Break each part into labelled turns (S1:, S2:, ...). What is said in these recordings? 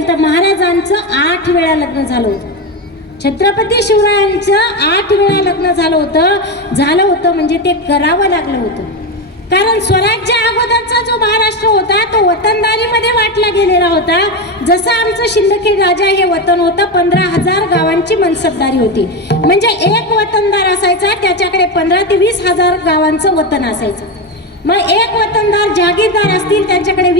S1: असेल तर महाराजांचं आठ वेळा लग्न झालं होतं. छत्रपती शिवरायांचं आठ वेळा लग्न झालं होतं. झालं होतं म्हणजे ते करावं लागलं होतं. कारण स्वराज्य अगोदरचा जो महाराष्ट्र होता तो वतनदारीमध्ये वाटला गेलेला होता. जसं आमचं शिंदखेड राजा हे वतन होतं पंधरा हजार गावांची मनसबदारी होती. म्हणजे एक वतनदार असायचा त्याच्याकडे पंधरा ते वीस हजार गावांचं वतन असायचं. मग एक वतनदार जागीरदार असतील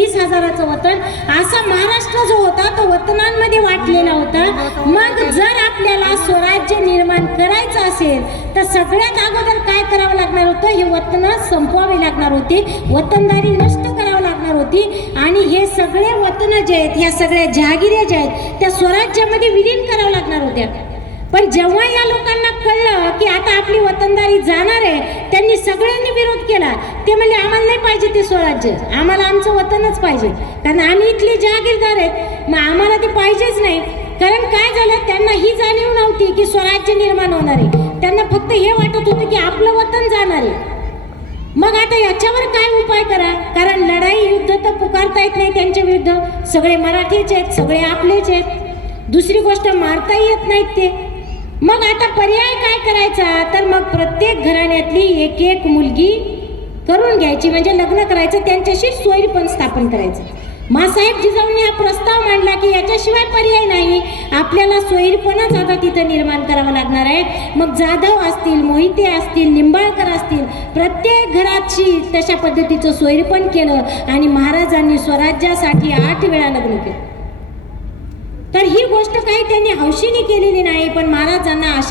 S1: वीस हजाराचं वतन. असा महाराष्ट्र जो होता तो वतनांमध्ये वाटलेला होता. मग जर आपल्याला स्वराज्य निर्माण करायचं असेल तर सगळ्यात अगोदर काय करावं लागणार होतं? हे वतन संपवावे लागणार होते. वतनदारी नष्ट करावं लागणार होती. आणि हे सगळे वतन जे आहेत ह्या सगळ्या जहागिऱ्या ज्या आहेत त्या स्वराज्यामध्ये विलीन करावं लागणार होत्या. पण जेव्हा या लोकांना कळलं की आता आपली वतनदारी जाणार त्यांनी सगळ्यांनी विरोध केला. ते म्हणले आम्हाला नाही पाहिजे ते स्वराज्य. आम्हाला आमचं वतनच पाहिजे. कारण आम्ही इथले जहागीरदार आहेत. मग आम्हाला ते पाहिजेच नाही. कारण काय झालं त्यांना ही जाणीव नव्हती की स्वराज्य निर्माण होणार आहे. त्यांना फक्त हे वाटत होतं की आपलं वतन जाणार आहे. मग आता याच्यावर काय उपाय करा? कारण लढाई युद्ध तर पुकारता येत नाही त्यांच्या विरुद्ध. सगळे मराठीचे आहेत सगळे आपलेच आहेत. दुसरी गोष्ट मारता येत नाहीत ते. मग आता पर्याय काय करायचा? तर मग प्रत्येक घराण्यातली एक एक मुलगी करून घ्यायची. म्हणजे लग्न करायचं त्यांच्याशी सोयीपण स्थापन करायचं. मासाहेब जिजाऊंनी हा प्रस्ताव मांडला की याच्याशिवाय पर्याय नाही. आपल्याला सोयीपणच आता तिथं निर्माण करावं लागणार आहे. मग जाधव असतील मोहिते असतील निंबाळकर असतील प्रत्येक घराची तशा पद्धतीचं सोयीपण केलं आणि महाराजांनी स्वराज्यासाठी आठ वेळा लग्न केलं. तर ही गोष्ट काही त्यांनी हौशीने केलेली नाही पण महाराजांना अशा